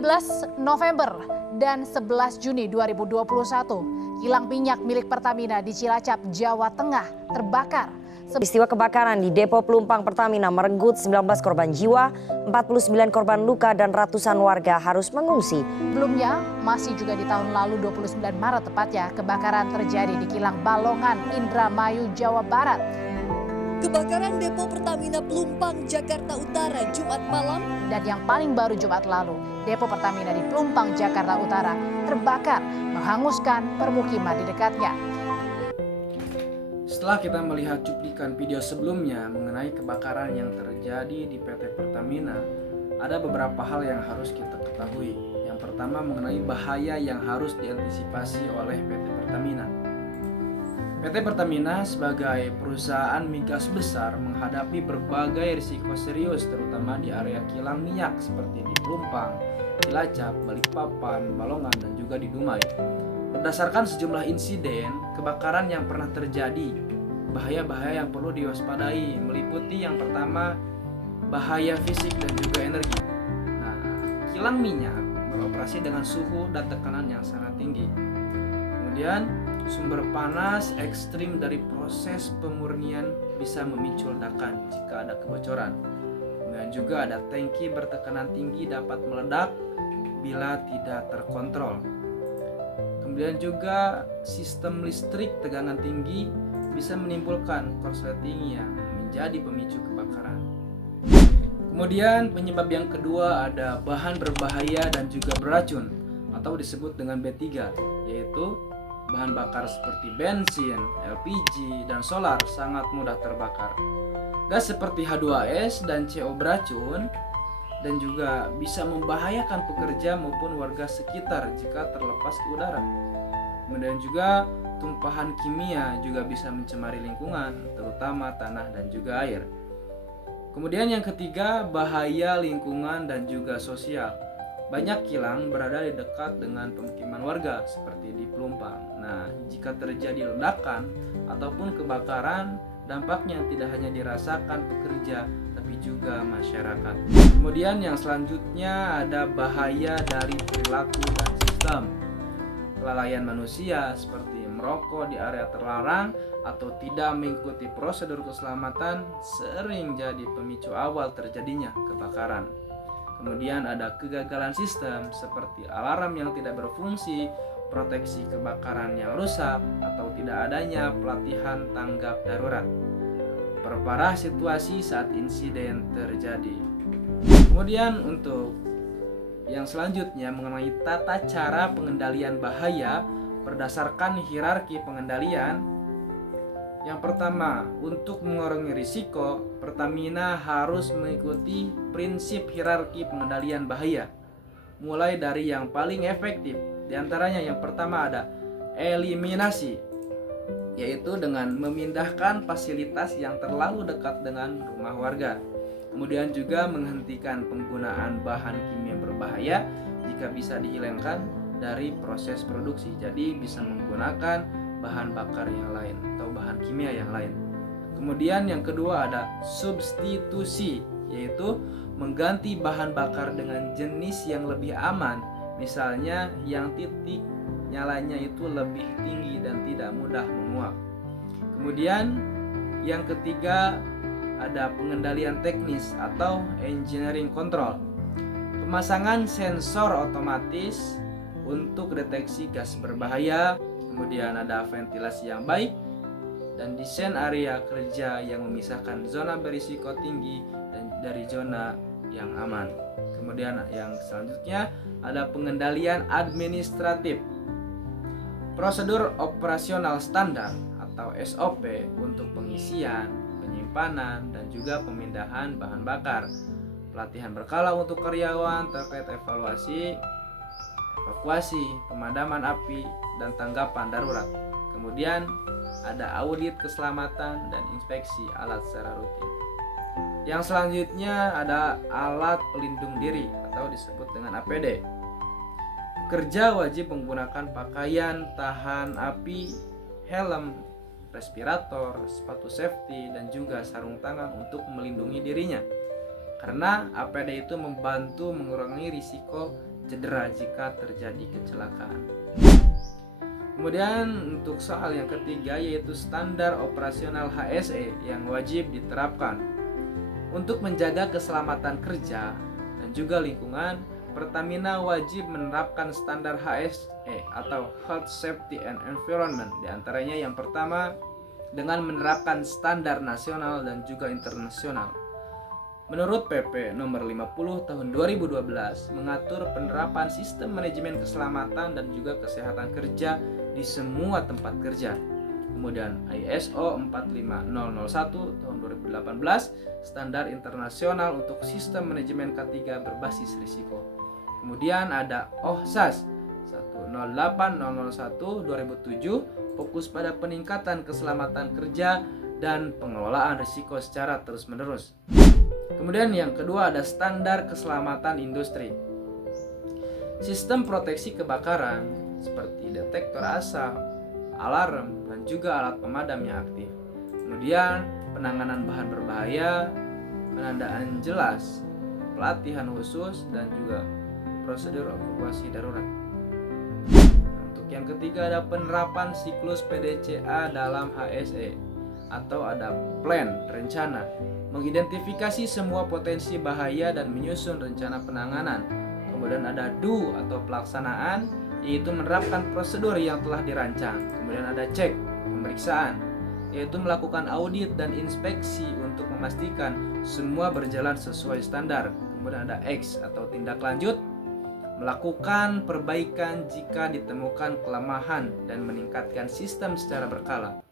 13 November dan 11 Juni 2021, kilang minyak milik Pertamina di Cilacap, Jawa Tengah terbakar. Peristiwa kebakaran di depo pelumpang Pertamina merenggut 19 korban jiwa, 49 korban luka dan ratusan warga harus mengungsi. Sebelumnya, masih juga di tahun lalu 29 Maret tepatnya, kebakaran terjadi di kilang Balongan, Indramayu, Jawa Barat. Kebakaran depo Pertamina Pelumpang, Jakarta Utara, Jumat malam. Dan yang paling baru Jumat lalu, depo Pertamina di Pelumpang, Jakarta Utara terbakar, menghanguskan permukiman di dekatnya. Setelah kita melihat cuplikan video sebelumnya mengenai kebakaran yang terjadi di PT Pertamina, ada beberapa hal yang harus kita ketahui. Yang pertama mengenai bahaya yang harus diantisipasi oleh PT Pertamina. PT Pertamina sebagai perusahaan migas besar menghadapi berbagai risiko serius terutama di area kilang minyak seperti di Pelumpang, Cilacap, Balikpapan, Balongan, dan juga di Dumai. Berdasarkan sejumlah insiden kebakaran yang pernah terjadi, bahaya-bahaya yang perlu diwaspadai meliputi yang pertama bahaya fisik dan juga energi. Nah, kilang minyak beroperasi dengan suhu dan tekanan yang sangat tinggi. Kemudian sumber panas ekstrim dari proses pemurnian bisa memicu ledakan jika ada kebocoran. Kemudian juga ada tangki bertekanan tinggi dapat meledak bila tidak terkontrol. Kemudian juga sistem listrik tegangan tinggi bisa menimbulkan korsleting yang menjadi pemicu kebakaran. Kemudian penyebab yang kedua ada bahan berbahaya dan juga beracun atau disebut dengan B3, yaitu bahan bakar seperti bensin, LPG, dan solar sangat mudah terbakar. Gas seperti H2S dan CO beracun dan juga bisa membahayakan pekerja maupun warga sekitar jika terlepas ke udara. Kemudian juga tumpahan kimia juga bisa mencemari lingkungan, terutama tanah dan juga air. Kemudian yang ketiga, bahaya lingkungan dan juga sosial. Banyak kilang berada di dekat dengan pemukiman warga seperti di Pelumpang. Nah, jika terjadi ledakan ataupun kebakaran, dampaknya tidak hanya dirasakan pekerja tapi juga masyarakat. Kemudian yang selanjutnya ada bahaya dari perilaku dan sistem. Kelalaian manusia seperti merokok di area terlarang atau tidak mengikuti prosedur keselamatan sering jadi pemicu awal terjadinya kebakaran. Kemudian ada kegagalan sistem seperti alarm yang tidak berfungsi, proteksi kebakaran yang rusak, atau tidak adanya pelatihan tanggap darurat. Perparah situasi saat insiden terjadi. Kemudian untuk yang selanjutnya mengenai tata cara pengendalian bahaya berdasarkan hierarki pengendalian. Yang pertama, untuk mengurangi risiko, Pertamina harus mengikuti prinsip hierarki pengendalian bahaya. Mulai dari yang paling efektif, diantaranya yang pertama ada eliminasi, yaitu dengan memindahkan fasilitas yang terlalu dekat dengan rumah warga. Kemudian juga menghentikan penggunaan bahan kimia berbahaya jika bisa dihilangkan dari proses produksi. Jadi bisa menggunakan bahan bakar yang lain atau bahan kimia yang lain. Kemudian yang kedua ada substitusi, yaitu mengganti bahan bakar dengan jenis yang lebih aman, misalnya yang titik nyalanya itu lebih tinggi dan tidak mudah menguap. Kemudian yang ketiga ada pengendalian teknis atau engineering control. Pemasangan sensor otomatis untuk deteksi gas berbahaya. Kemudian ada ventilasi yang baik dan desain area kerja yang memisahkan zona berisiko tinggi dan dari zona yang aman. Kemudian yang selanjutnya ada pengendalian administratif. Prosedur operasional standar atau SOP untuk pengisian, penyimpanan, dan juga pemindahan bahan bakar. Pelatihan berkala untuk karyawan terkait evakuasi, pemadaman api, dan tanggapan darurat. Kemudian ada audit keselamatan dan inspeksi alat secara rutin. Yang selanjutnya ada alat pelindung diri atau disebut dengan APD. Pekerja wajib menggunakan pakaian tahan api, helm, respirator, sepatu safety, dan juga sarung tangan untuk melindungi dirinya. Karena APD itu membantu mengurangi risiko cedera jika terjadi kecelakaan. Kemudian untuk soal yang ketiga yaitu standar operasional HSE yang wajib diterapkan. Untuk menjaga keselamatan kerja dan juga lingkungan, Pertamina wajib menerapkan standar HSE atau Health Safety and Environment. Di antaranya yang pertama dengan menerapkan standar nasional dan juga internasional. Menurut PP nomor 50 tahun 2012 mengatur penerapan sistem manajemen keselamatan dan juga kesehatan kerja di semua tempat kerja. Kemudian ISO 45001 tahun 2018 standar internasional untuk sistem manajemen K3 berbasis risiko. Kemudian ada OHSAS 10801 2007 fokus pada peningkatan keselamatan kerja dan pengelolaan risiko secara terus-menerus. Kemudian yang kedua ada standar keselamatan industri. Sistem proteksi kebakaran seperti detektor asap, alarm, dan juga alat pemadam yang aktif. Kemudian penanganan bahan berbahaya, penandaan jelas, pelatihan khusus, dan juga prosedur evakuasi darurat. Untuk yang ketiga ada penerapan siklus PDCA dalam HSE atau ada plan, rencana, mengidentifikasi semua potensi bahaya dan menyusun rencana penanganan. Kemudian ada do atau pelaksanaan, yaitu menerapkan prosedur yang telah dirancang. Kemudian ada cek, pemeriksaan, yaitu melakukan audit dan inspeksi untuk memastikan semua berjalan sesuai standar. Kemudian ada X atau tindak lanjut, melakukan perbaikan jika ditemukan kelemahan dan meningkatkan sistem secara berkala.